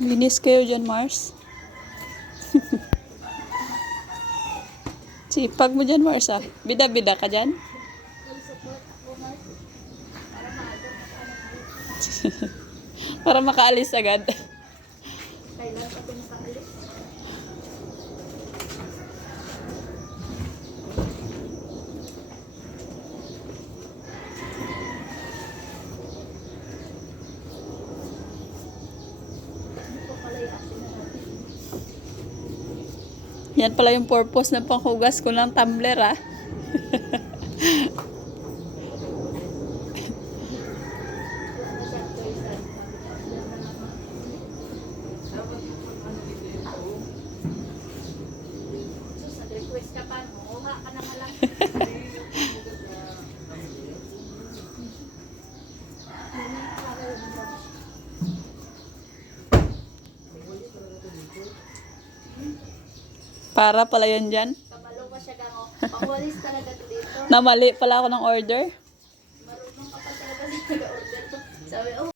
Linis kayo dyan, Mars. Sipag mo dyan, Mars, ah. Bida-bida ka dyan. Para makaalis agad. Kailan pa ito makaalis? Ano pa pala yung asin na natin? Yan pala yung purpose ng panghugas ko ng tumbler, ah. Wala na siyang choice. Yan na naman. Sus, nag-request ka pa. Muha ka na nga lang. Para pala yan dyan. Kabalo pa siya gango. Pangwalis talaga to dito. Namali pala ako ng order. Marunong ka pa talaga sa nag-order to. Sabi, oh,